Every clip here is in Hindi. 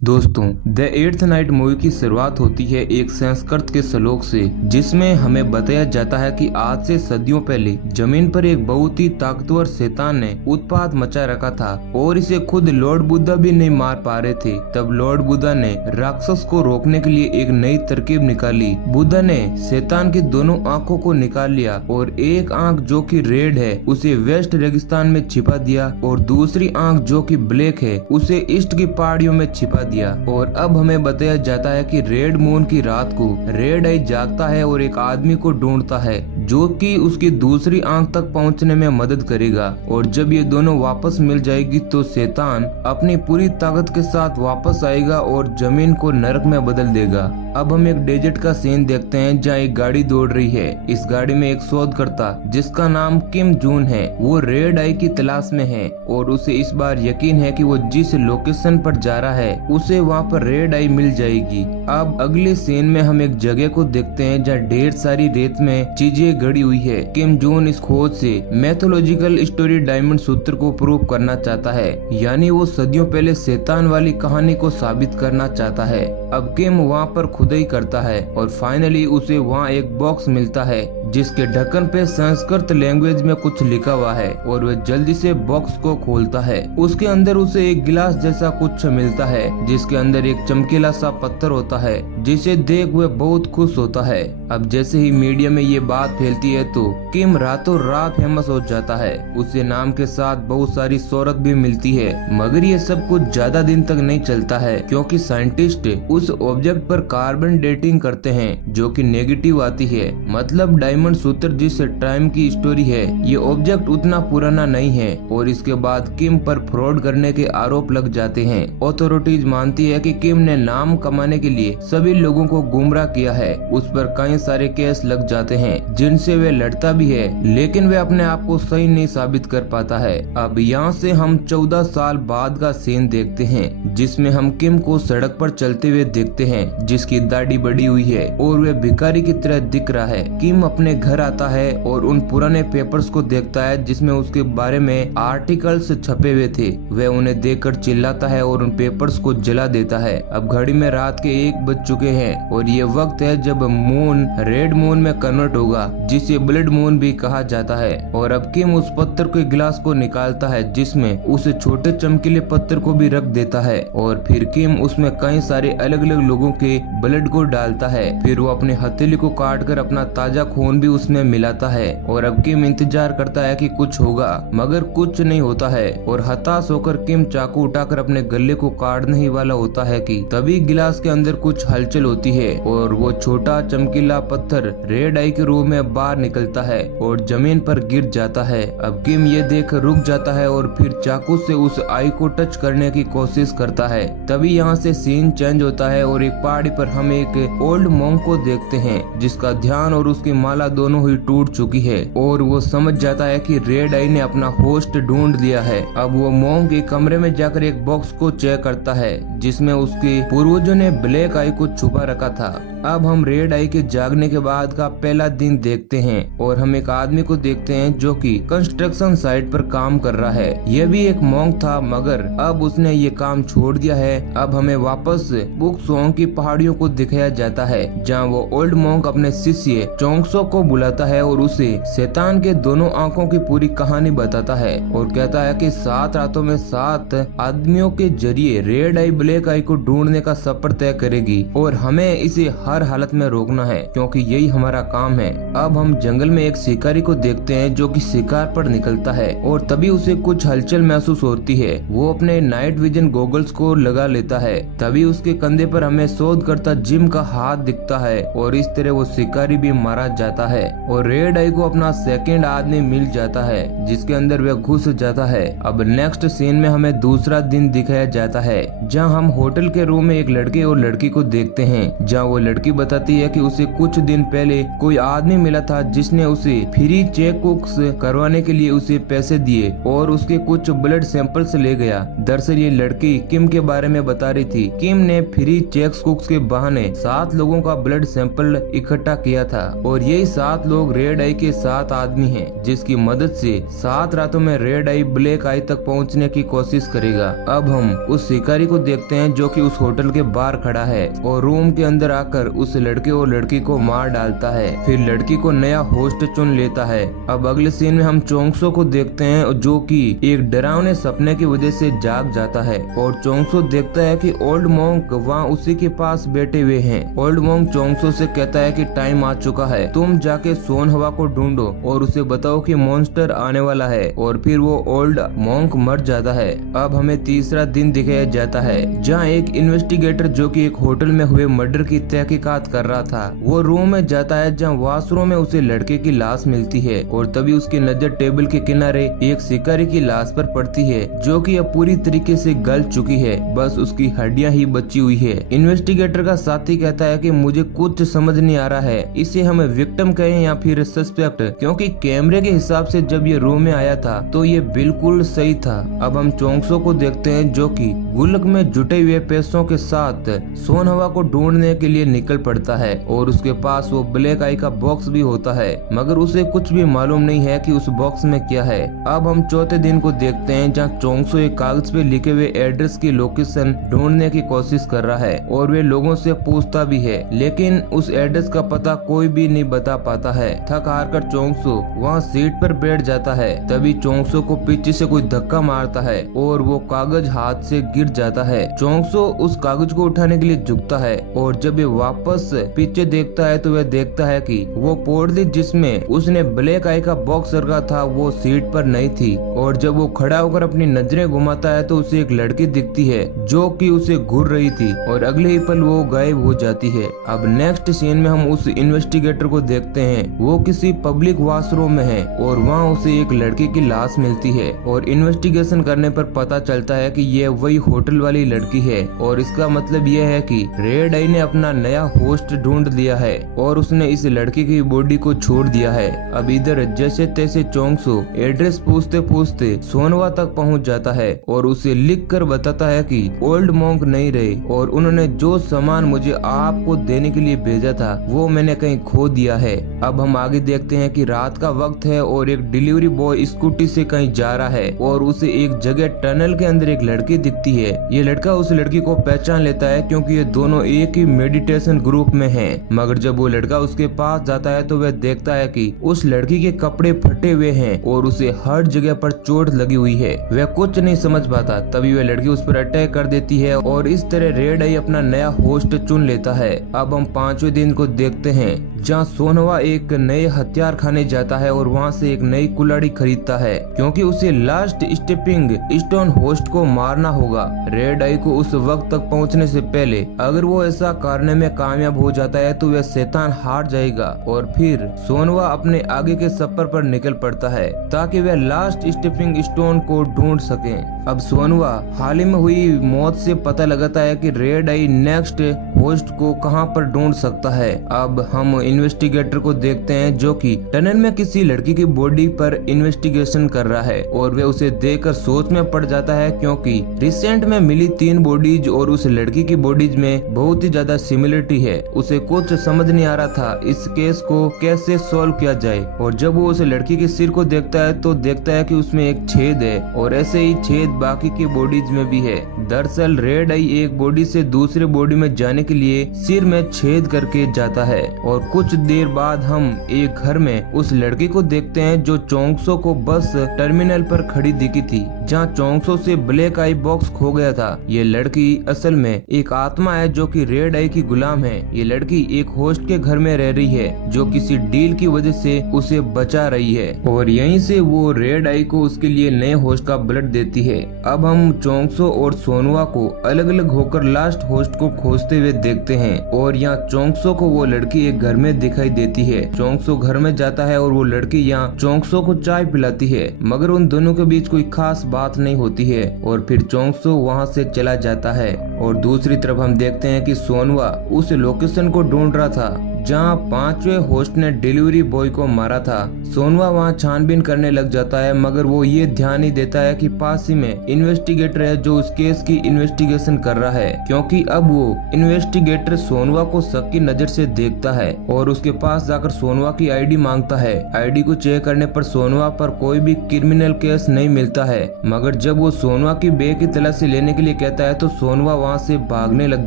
दोस्तों, द एट्थ नाइट मूवी की शुरुआत होती है एक संस्कृत के श्लोक से, जिसमें हमें बताया जाता है कि आज से सदियों पहले जमीन पर एक बहुत ही ताकतवर शैतान ने उत्पात मचा रखा था और इसे खुद लॉर्ड बुद्धा भी नहीं मार पा रहे थे। तब लॉर्ड बुद्धा ने राक्षस को रोकने के लिए एक नई तरकीब निकाली। बुद्धा ने शैतान की दोनों आंखों को निकाल लिया और एक आंख जो कि रेड है उसे वेस्ट रेगिस्तान में छिपा दिया और दूसरी आंख जो कि ब्लैक है उसे ईस्ट की पहाड़ियों में छिपा दिया। और अब हमें बताया जाता है कि रेड मून की रात को रेड आई जागता है और एक आदमी को ढूंढता है जो कि उसकी दूसरी आंख तक पहुंचने में मदद करेगा। और जब ये दोनों वापस मिल जाएगी तो शैतान अपनी पूरी ताकत के साथ वापस आएगा और जमीन को नरक में बदल देगा। अब हम एक डेजर्ट का सीन देखते हैं जहाँ एक गाड़ी दौड़ रही है। इस गाड़ी में एक शोधकर्ता जिसका नाम किम जून है, वो रेड आई की तलाश में है और उसे इस बार यकीन है कि वो जिस लोकेशन पर जा रहा है उसे वहाँ पर रेड आई मिल जाएगी। अब अगले सीन में हम एक जगह को देखते हैं जहाँ ढेर सारी रेत में चीजें गड़ी हुई है। किम जून इस खोज से मैथोलॉजिकल स्टोरी डायमंड सूत्र को प्रूव करना चाहता है, यानी वो सदियों पहले शैतान वाली कहानी को साबित करना चाहता है। अब किम वहाँ पर खुदाई करता है और फाइनली उसे वहाँ एक बॉक्स मिलता है जिसके ढक्कन पे संस्कृत लैंग्वेज में कुछ लिखा हुआ है और वह जल्दी से बॉक्स को खोलता है। उसके अंदर उसे एक गिलास जैसा कुछ मिलता है जिसके अंदर एक चमकीला सा पत्थर होता है जिसे देख वह बहुत खुश होता है। अब जैसे ही मीडिया में ये बात फैलती है तो किम रातों रात फेमस हो जाता है। उसे नाम के साथ बहुत सारी शोहरत भी मिलती है, मगर ये सब कुछ ज्यादा दिन तक नहीं चलता है क्योंकि साइंटिस्ट उस ऑब्जेक्ट पर कार्बन डेटिंग करते हैं जो कि नेगेटिव आती है। मतलब डायमंड सूत्र जिस टाइम की स्टोरी है ये ऑब्जेक्ट उतना पुराना नहीं है और इसके बाद किम पर फ्रॉड करने के आरोप लग जाते हैं। अथॉरिटीज मानती है कि किम ने नाम कमाने के लिए सभी लोगों को गुमराह किया है। उस पर कई सारे केस लग जाते हैं जिनसे वे लड़ता भी है, लेकिन वे अपने आप को सही नहीं साबित कर पाता है। अब यहाँ से हम 14 साल बाद का सीन देखते हैं जिसमें हम किम को सड़क पर चलते हुए देखते हैं जिसकी दाढ़ी बड़ी हुई है और वह भिखारी की तरह दिख रहा है। किम अपने घर आता है और उन पुराने पेपर्स को देखता है जिसमें उसके बारे में आर्टिकल्स छपे हुए थे। वह उन्हें देखकर चिल्लाता है और उन पेपर्स को जला देता है। अब घड़ी में रात के 1 बज चुके हैं और ये वक्त है जब मून रेड मून में कन्वर्ट होगा जिसे ब्लड मून भी कहा जाता है। और अब किम उस पत्थर के गिलास को निकालता है जिसमें उस छोटे चमकीले पत्थर को भी रख देता है और फिर किम उसमें कई सारे अलग अलग लोगों के ब्लड को डालता है। फिर वो अपने हथेली को काट कर अपना ताजा खून भी उसमें मिलाता है और अब किम इंतजार करता है कि कुछ होगा, मगर कुछ नहीं होता है और हताश होकर किम चाकू उठाकर अपने गले को काटने ही वाला होता है कि तभी गिलास के अंदर कुछ हलचल होती है और वो छोटा चमकीला पत्थर रेड आई के रूप में बाहर निकलता है और जमीन पर गिर जाता है। अब किम ये देख रुक जाता है और फिर चाकू से उस आई को टच करने की कोशिश करता है। तभी यहाँ से सीन चेंज होता है और एक पहाड़ी पर हम एक ओल्ड मॉन्क को देखते हैं जिसका ध्यान और उसकी माला दोनों ही टूट चुकी है और वो समझ जाता है कि रेड आई ने अपना होस्ट ढूंढ लिया है। अब वो मॉन्क एक कमरे में जाकर एक बॉक्स को चेक करता है जिसमें उसके पूर्वजों ने ब्लैक आई को छुपा रखा था। अब हम रेड आई के जागने के बाद का पहला दिन देखते हैं और हम एक आदमी को देखते हैं जो कि कंस्ट्रक्शन साइट पर काम कर रहा है। यह भी एक मॉन्क था मगर अब उसने ये काम छोड़ दिया है। अब हमें वापस बुक सॉन्ग की पहाड़ियों को दिखाया जाता है जहाँ वो ओल्ड मॉन्क अपने शिष्य चोंगसो को बुलाता है और उसे शैतान के दोनों आंखों की पूरी कहानी बताता है और कहता है कि 7 रातों में 7 आदमियों के जरिए रेड आई ब्लैक आई को ढूंढने का सफर तय करेगी और हमें इसे हर हालत में रोकना है क्योंकि यही हमारा काम है। अब हम जंगल में एक शिकारी को देखते हैं जो कि शिकार पर निकलता है और तभी उसे कुछ हलचल महसूस होती है। वो अपने नाइट विजन गॉगल्स को लगा लेता है। तभी उसके कंधे पर हमें शोधकर्ता जिम का हाथ दिखता है और इस तरह वो शिकारी भी मारा जाता है और रेड आई को अपना सेकंड आदमी मिल जाता है जिसके अंदर वह घुस जाता है। अब नेक्स्ट सीन में हमें दूसरा दिन दिखाया जाता है जहाँ हम होटल के रूम में एक लड़के और लड़की को देखते हैं जहाँ वो लड़की बताती है कि उसे कुछ दिन पहले कोई आदमी मिला था जिसने उसे फ्री चेक कुक्स करवाने के लिए उसे पैसे दिए और उसके कुछ ब्लड सैंपल्स ले गया। दरअसल ये लड़की किम के बारे में बता रही थी। किम ने फ्री चेक कुक्स के बहाने 7 लोगों का ब्लड सैंपल इकट्ठा किया था और यही 7 लोग रेड आई के 7 आदमी हैं, जिसकी मदद से 7 रातों में रेड आई ब्लैक आई तक पहुंचने की कोशिश करेगा। अब हम उस शिकारी को देखते हैं जो कि उस होटल के बाहर खड़ा है और रूम के अंदर आकर उस लड़के और लड़की को मार डालता है। फिर लड़की को नया होस्ट चुन लेता है। अब अगले सीन में हम चोंगसो को देखते हैं जो कि एक डरावने सपने की वजह से जाग जाता है और चोंगसो देखता है कि ओल्ड मोंक वहाँ उसी के पास बैठे हुए हैं। ओल्ड मोंक चोंगसो से कहता है कि टाइम आ चुका है, तुम जाके सोनहवा को ढूंढो और उसे बताओ कि मॉन्स्टर आने वाला है। और फिर वो ओल्ड मोंक मर जाता है। अब हमें तीसरा दिन दिखाया जाता है जहाँ एक इन्वेस्टिगेटर जो कि एक होटल में हुए मर्डर की तहकीकात कर रहा था, वो रूम में जाता है जहाँ वॉशरूम में उसे लड़के की लाश मिलती है और तभी उसकी नजर टेबल के किनारे एक शिकारी की लाश पर पड़ती है जो कि अब पूरी तरीके से गल चुकी है, बस उसकी हड्डियां ही बची हुई है। इन्वेस्टिगेटर का साथी कहता है कि मुझे कुछ समझ नहीं आ रहा है, इसे हमें विक्टिम कहें या फिर सस्पेक्ट, क्योंकि कैमरे के हिसाब से जब ये रूम में आया था तो ये बिल्कुल सही था। अब हम चोंगसो को देखते हैं जो कि गुल्लक में जुटे हुए पैसों के साथ सोनहवा को ढूंढने के लिए निकल पड़ता है और उसके पास वो ब्लैक आई का बॉक्स भी होता है, मगर उसे कुछ भी मालूम नहीं है कि उस बॉक्स में क्या है। अब हम चौथे दिन को देखते हैं जहाँ चोंगसो एक कागज पे लिखे हुए एड्रेस की लोकेशन ढूंढने की कोशिश कर रहा है और वे लोगों से पूछता भी है, लेकिन उस एड्रेस का पता कोई भी नहीं बता पाता है। थक हार कर चोंगसो वहाँ सीट पर बैठ जाता है। तभी चोंगसो को पीछे से कोई धक्का मारता है और वो कागज हाथ से गिर जाता है। चोंगसो उस कागज को उठाने के लिए झुकता है और जब ये वापस पीछे देखता है तो वह देखता है कि वो पोटली जिसमें उसने ब्लैक आई का बॉक्स रखा था वो सीट पर नहीं थी। और जब वो खड़ा होकर अपनी नजरें घुमाता है तो उसे एक लड़की दिखती है जो कि उसे घूर रही थी और अगले ही पल वो गायब हो जाती है। अब नेक्स्ट सीन में हम उस इन्वेस्टिगेटर को देखते हैं, वो किसी पब्लिक वॉशरूम में है और वहाँ उसे एक लड़की की लाश मिलती है और इन्वेस्टिगेशन करने पर पता चलता है कि ये वही होटल वाली लड़की है और इसका मतलब यह है कि रेड आई ने अपना नया होस्ट ढूंढ लिया है और उसने इस लड़की की बॉडी को छोड़ दिया है। अब इधर जैसे तैसे चोंगसो एड्रेस पूछते पूछते सोनवा तक पहुंच जाता है और उसे लिख कर बताता है कि ओल्ड मोंक नहीं रहे और उन्होंने जो सामान मुझे आपको देने के लिए भेजा था वो मैंने कहीं खो दिया है। अब हम आगे देखते हैं कि रात का वक्त है और एक डिलीवरी बॉय स्कूटी से कहीं जा रहा है और उसे एक जगह टनल के अंदर एक लड़की दिखती है। ये लड़का उस लड़की को पहचान लेता है क्योंकि ये दोनों एक ही मेडिटेशन ग्रुप में हैं। मगर जब वो लड़का उसके पास जाता है तो वह देखता है कि उस लड़की के कपड़े फटे हुए हैं और उसे हर जगह पर चोट लगी हुई है। वह कुछ नहीं समझ पाता, तभी वह लड़की उस पर अटैक कर देती है और इस तरह रेड आई अपना नया होस्ट चुन लेता है। अब हम 5वें दिन को देखते हैं जहाँ सोनवा एक नए हथियार खाने जाता है और वहाँ से एक नई कुल्हाड़ी खरीदता है क्योंकि उसे लास्ट स्टेपिंग स्टोन होस्ट को मारना होगा रेड आई को उस वक्त तक पहुँचने से पहले। अगर वो ऐसा करने में कामयाब हो जाता है तो वह शैतान हार जाएगा और फिर सोनवा अपने आगे के सफर पर निकल पड़ता है ताकि वह लास्ट स्टेपिंग स्टोन को ढूंढ सके। अब सोनवा हाल ही में हुई मौत से पता लगाता है कि रेड आई नेक्स्ट होस्ट को कहां पर ढूंढ सकता है। अब हम इन्वेस्टिगेटर को देखते हैं जो कि टनल में किसी लड़की की बॉडी पर इन्वेस्टिगेशन कर रहा है और वह उसे देखकर सोच में पड़ जाता है क्योंकि रिसेंट में मिली 3 बॉडीज और उस लड़की की बॉडीज में बहुत ही ज्यादा सिमिलरिटी है। उसे कुछ समझ नहीं आ रहा था इस केस को कैसे सॉल्व किया जाए और जब वो उस लड़की के सिर को देखता है तो देखता है कि उसमें एक छेद है और ऐसे ही छेद बाकी की बॉडीज में भी है। दरअसल रेड आई एक बॉडी से दूसरे बॉडी में जाने के लिए सिर में छेद करके जाता है और कुछ देर बाद हम एक घर में उस लड़की को देखते हैं जो चोंगसो को बस टर्मिनल पर खड़ी दिखी थी जहाँ चोंगसो से ब्लैक आई बॉक्स खो गया था। ये लड़की असल में एक आत्मा है जो कि रेड आई की गुलाम है। ये लड़की एक होस्ट के घर में रह रही है जो किसी डील की वजह से उसे बचा रही है और यहीं से वो रेड आई को उसके लिए नए होस्ट का ब्लड देती है। अब हम चोंगसो और सोनवा को अलग अलग होकर लास्ट होस्ट को खोजते हुए देखते हैं और यहाँ चोंगसो को वो लड़की एक घर में दिखाई देती है। चोंगसो घर में जाता है और वो लड़की यहाँ चोंगसो को चाय पिलाती है मगर उन दोनों के बीच कोई खास बात नहीं होती है और फिर चोंगसो वहाँ से चला जाता है। और दूसरी तरफ हम देखते हैं कि सोनवा उस लोकेशन को ढूंढ रहा था जहाँ 5वें होस्ट ने डिलीवरी बॉय को मारा था। सोनवा वहाँ छानबीन करने लग जाता है, मगर वो ये ध्यान ही देता है कि पास ही में इन्वेस्टिगेटर है जो उस केस की इन्वेस्टिगेशन कर रहा है, क्योंकि अब वो इन्वेस्टिगेटर सोनवा को शक की नजर से देखता है और उसके पास जाकर सोनवा की आईडी मांगता है। आईडी को चेक करने पर सोनवा पर कोई भी क्रिमिनल केस नहीं मिलता है, मगर जब वो सोनवा की बैग की तलाशी लेने के लिए कहता है तो सोनवा वहाँ से भागने लग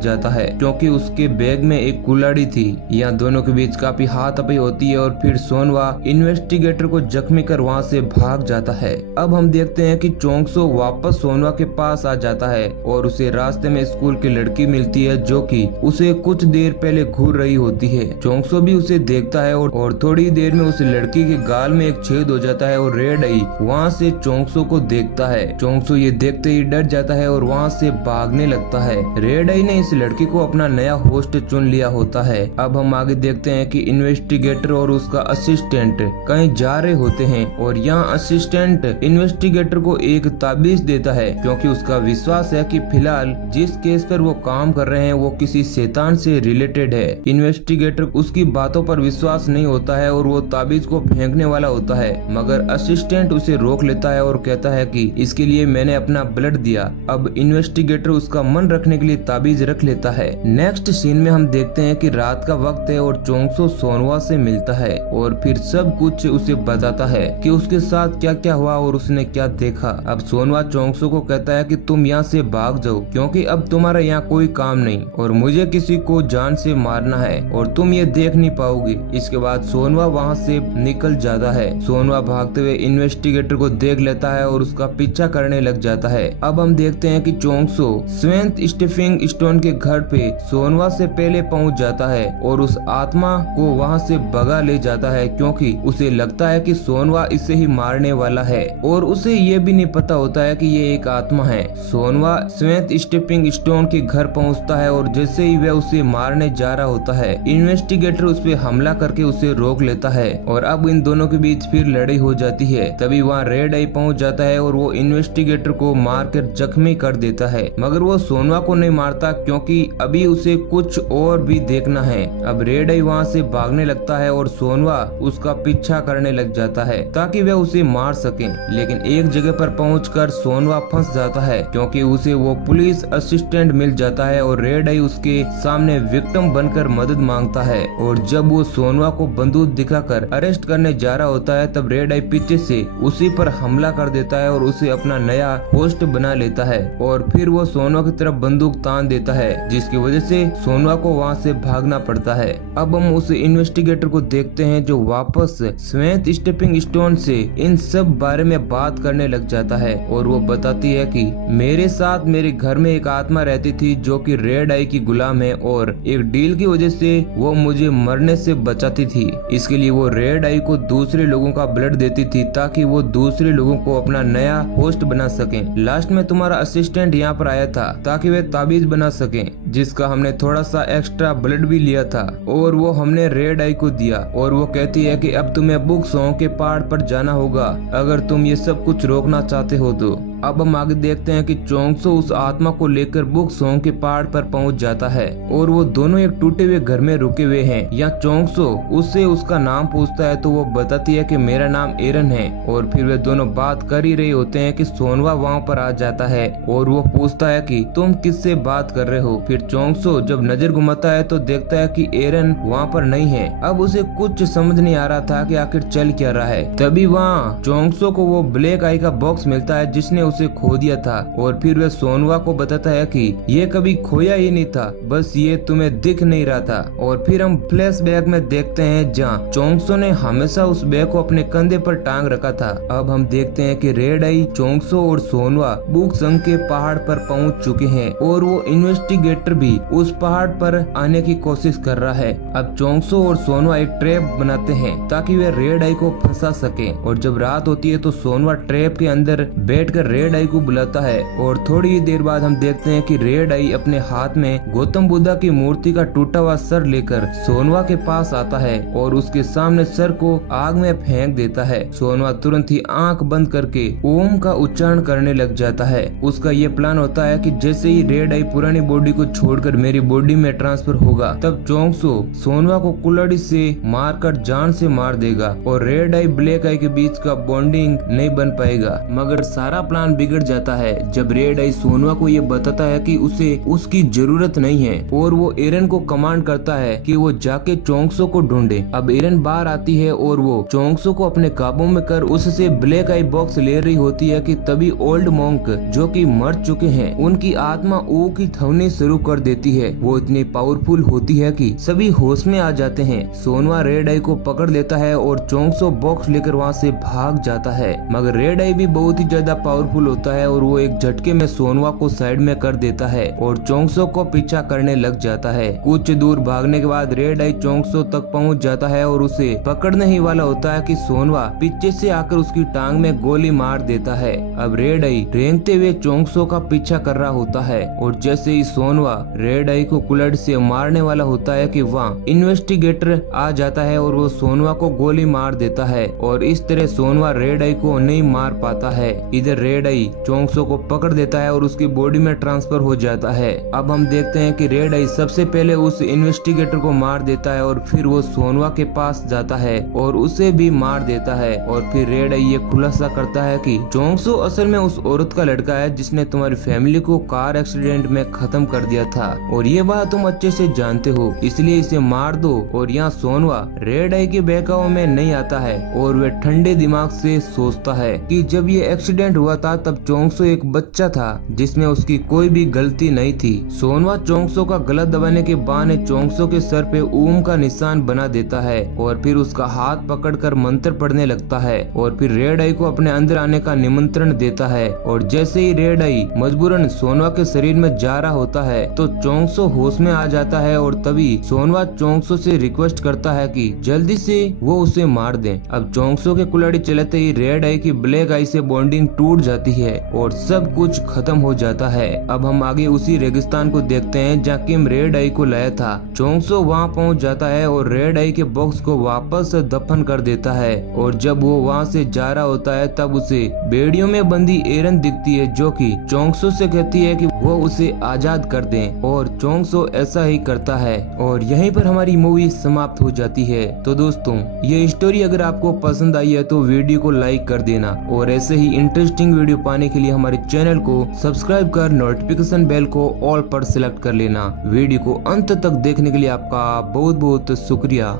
जाता है, क्योंकि उसके बैग में एक कुल्हाड़ी थी। यहाँ दोनों के बीच काफी हाथापाई होती है और फिर सोनवा इन्वेस्टिगेटर को जख्मी कर वहाँ से भाग जाता है। अब हम देखते हैं कि चोंगसो वापस सोनवा के पास आ जाता है और उसे रास्ते में स्कूल की लड़की मिलती है जो कि उसे कुछ देर पहले घूर रही होती है। चोंगसो भी उसे देखता है और थोड़ी देर में उस लड़की के गाल में एक छेद हो जाता है और रेड आई वहाँ से चोंगसो को देखता है। चोंगसो ये देखते ही डर जाता है और वहाँ से भागने लगता है। रेड आई ने इस लड़की को अपना नया होस्ट चुन लिया होता है। अब हम आगे देखते हैं कि इन्वेस्टिगेटर और उसका असिस्टेंट कहीं जा रहे होते हैं और यहाँ असिस्टेंट इन्वेस्टिगेटर को एक ताबीज देता है, क्योंकि उसका विश्वास है कि फिलहाल जिस केस पर वो काम कर रहे हैं वो किसी शैतान से रिलेटेड है। इन्वेस्टिगेटर उसकी बातों पर विश्वास नहीं होता है और वो ताबीज को फेंकने वाला होता है, मगर असिस्टेंट उसे रोक लेता है और कहता है कि इसके लिए मैंने अपना ब्लड दिया। अब इन्वेस्टिगेटर उसका मन रखने के लिए ताबीज रख लेता है। नेक्स्ट सीन में हम देखते हैं कि रात का वक्त है और चोंगसो सोनवा से मिलता है और फिर सब कुछ उसे बताता है कि उसके साथ क्या क्या हुआ और उसने क्या देखा। अब सोनवा चोंगसो को कहता है कि तुम यहाँ से भाग जाओ, क्योंकि अब तुम्हारा यहाँ कोई काम नहीं और मुझे किसी को जान से मारना है और तुम ये देख नहीं पाओगे। इसके बाद सोनवा वहाँ से निकल जाता है। सोनवा भागते हुए इन्वेस्टिगेटर को देख लेता है और उसका पीछा करने लग जाता है। अब हम देखते हैं कि चोंगसो स्वेंथ स्टीफिंग स्टोन के घर पे सोनवा से पहले पहुंच जाता है और उस आत्मा को वहां से भगा ले जाता है, क्योंकि उसे लगता है कि सोनवा इसे ही मारने वाला है और उसे ये भी नहीं पता होता है कि ये एक आत्मा है। सोनवा स्वेंथ स्टीफिंग स्टोन के घर पहुंचता है और जैसे ही वह उसे मारने जा रहा होता है, इन्वेस्टिगेटर उस पे हमला करके उसे रोक लेता है और अब इन दोनों के बीच फिर लड़ाई हो जाती है। तभी वहाँ रेड आई पहुंच जाता है और वो इन्वेस्टिगेटर को मार कर जख्मी कर देता है, मगर वो सोनवा को नहीं मारता, क्योंकि अभी उसे कुछ और भी देखना है। अब रेड आई वहाँ से भागने लगता है और सोनवा उसका पीछा करने लग जाता है ताकि वह उसे मार सके, लेकिन एक जगह पर पहुंचकर सोनवा फंस जाता है, क्योंकि उसे वो पुलिस असिस्टेंट मिल जाता है और रेड आई उसके सामने विक्टिम बनकर मदद मांगता है। और जब वो सोनवा को बंदूक दिखाकर अरेस्ट करने जा रहा होता है, तब रेड आई पीछे से उसी पर हमला कर देता है और उसे अपना नया होस्ट बना लेता है और फिर वो सोनवा की तरफ बंदूक तान देता है, जिसकी वजह से सोनवा को वहाँ से भागना पड़ता है। अब हम उस इन्वेस्टिगेटर को देखते हैं जो वापस स्वेंथ स्टीफिंग स्टोन से इन सब बारे में बात करने लग जाता है और वो बताती है कि मेरे साथ मेरे घर में एक आत्मा रहती थी जो कि रेड आई की गुलाम है और एक डील की वजह से वो मुझे मरने से बचाती थी। इसके लिए वो रेड आई को दूसरे लोगों का ब्लड देती थी ताकि वो दूसरे लोगों को अपना नया होस्ट बना सके। लास्ट में तुम्हारा असिस्टेंट यहाँ पर आया था ताकि वे ताबीज बना सके, जिसका हमने थोड़ा सा एक्स्ट्रा ब्लड भी लिया था और वो हमने रेड आई को दिया और वो कहती है कि अब तुम्हें बुक सॉन्ग के पहाड़ पर जाना होगा अगर तुम ये सब कुछ रोकना चाहते हो तो। अब हम आगे देखते हैं कि चोंगसो उस आत्मा को लेकर बुक सॉन्ग के पहाड़ पर पहुंच जाता है और वो दोनों एक टूटे हुए घर में रुके हुए हैं। या चोंगसो उससे उसका नाम पूछता है तो वो बताती है कि मेरा नाम एरन है और फिर वे दोनों बात कर ही रहे होते हैं कि सोनवा वहाँ पर आ जाता है और वो पूछता है कि तुम किससे बात कर रहे हो। फिर चोंगसो जब नजर घुमाता है तो देखता है कि एरन वहाँ पर नहीं है। अब उसे कुछ समझ नहीं आ रहा था कि आखिर चल क्या रहा है। तभी वहाँ चोंगसो को वो ब्लैक आई का बॉक्स मिलता है जिसने उसे खो दिया था और फिर वह सोनवा को बताता है कि ये कभी खोया ही नहीं था, बस ये तुम्हें दिख नहीं रहा था। और फिर हम फ्लैशबैक में देखते हैं जहाँ चोंगसो ने हमेशा उस बैग को अपने कंधे पर टांग रखा था। अब हम देखते हैं कि रेड आई, चोंगसो और सोनवा बुक संग के पहाड़ पर पहुंच चुके हैं और वो इन्वेस्टिगेटर भी उस पहाड़ पर आने की कोशिश कर रहा है। अब चोंगसो और सोनवा एक ट्रैप बनाते हैं ताकि वे रेड आई को फंसा सके और जब रात होती है तो सोनवा ट्रैप के अंदर बैठकर रेड रेड आई को बुलाता है और थोड़ी ही देर बाद हम देखते हैं कि रेड आई अपने हाथ में गौतम बुद्धा की मूर्ति का टूटा हुआ सर लेकर सोनवा के पास आता है और उसके सामने सर को आग में फेंक देता है। सोनवा तुरंत ही आंख बंद करके ओम का उच्चारण करने लग जाता है। उसका ये प्लान होता है कि जैसे ही रेड आई पुरानी बॉडी को छोड़कर मेरी बॉडी में ट्रांसफर होगा तब चोंगसो सोनवा को कुल्हाड़ी से मारकर जान से मार देगा और रेड आई ब्लैक आई के बीच का बॉन्डिंग नहीं बन पाएगा। मगर सारा प्लान बिगड़ जाता है जब रेड आई सोनवा को ये बताता है कि उसे उसकी जरूरत नहीं है और वो एरन को कमांड करता है कि वो जाके चोंगसो को ढूंढे। अब एरन बाहर आती है और वो चोंगसो को अपने काबू में कर उससे ब्लैक आई बॉक्स ले रही होती है कि तभी ओल्ड मॉन्क जो कि मर चुके हैं उनकी आत्मा ऊ की थवनी शुरू कर देती है। वो इतनी पावरफुल होती है कि सभी होश में आ जाते हैं। सोनवा रेड आई को पकड़ लेता है और चोंगसो बॉक्स लेकर वहाँ से भाग जाता है। मगर रेड आई भी बहुत ही ज्यादा पावरफुल होता है और वो एक झटके में सोनवा को साइड में कर देता है और चोंगसो को पीछा करने लग जाता है। कुछ दूर भागने के बाद रेड आई चोंगसो तक पहुंच जाता है और उसे पकड़ने ही वाला होता है कि सोनवा पीछे से आकर उसकी टांग में गोली मार देता है। अब रेड आई रेंगते हुए चोंगसो का पीछा कर रहा होता है और जैसे ही सोनवा रेड आई को कुल्हाड़ी से मारने वाला होता है कि वहाँ इन्वेस्टिगेटर आ जाता है और वो सोनवा को गोली मार देता है और इस तरह सोनवा रेड आई को नहीं मार पाता है। इधर रेड आई चोंगसो को पकड़ देता है और उसकी बॉडी में ट्रांसफर हो जाता है। अब हम देखते हैं कि रेड आई सबसे पहले उस इन्वेस्टिगेटर को मार देता है और फिर वो सोनवा के पास जाता है और उसे भी मार देता है और फिर रेड आई ये खुलासा करता है कि चोंगसो असल में उस औरत का लड़का है जिसने तुम्हारी फैमिली को कार एक्सीडेंट में खत्म कर दिया था और ये बात तुम अच्छे से जानते हो, इसलिए इसे मार दो। और यहाँ सोनवा रेड आई के बहकाव में नहीं आता है और वे ठंडे दिमाग से सोचता है कि जब ये एक्सीडेंट हुआ था तब चोंगसो एक बच्चा था जिसमें उसकी कोई भी गलती नहीं थी। सोनवा चोंगसो का गला दबाने के बहाने चोंगसो के सर पे ओम का निशान बना देता है और फिर उसका हाथ पकड़कर मंत्र पढ़ने लगता है और फिर रेड आई को अपने अंदर आने का निमंत्रण देता है। और जैसे ही रेड आई मजबूरन सोनवा के शरीर में जा रहा होता है तो चोंगसो होश में आ जाता है और तभी सोनवा चोंगसो से रिक्वेस्ट करता है कि जल्दी से वो उसे मार दे। अब चोंगसो के कुल्हाड़ी चलाते ही रेड आई की ब्लैक आई से बॉन्डिंग टूट जाती है और सब कुछ खत्म हो जाता है। अब हम आगे उसी रेगिस्तान को देखते हैं जहाँ किम रेड आई को लाया था। चोंगसो वहाँ पहुँच जाता है और रेड आई के बॉक्स को वापस दफन कर देता है और जब वो वहाँ से जा रहा होता है तब उसे बेड़ियों में बंदी एरन दिखती है जो कि चोंगसो से कहती है कि वो उसे आजाद कर दें और चोंगसो ऐसा ही करता है और यहीं पर हमारी मूवी समाप्त हो जाती है। तो दोस्तों ये स्टोरी अगर आपको पसंद आई है तो वीडियो को लाइक कर देना और ऐसे ही इंटरेस्टिंग वीडियो पाने के लिए हमारे चैनल को सब्सक्राइब कर नोटिफिकेशन बेल को ऑल पर सिलेक्ट कर लेना। वीडियो को अंत तक देखने के लिए आपका बहुत बहुत शुक्रिया।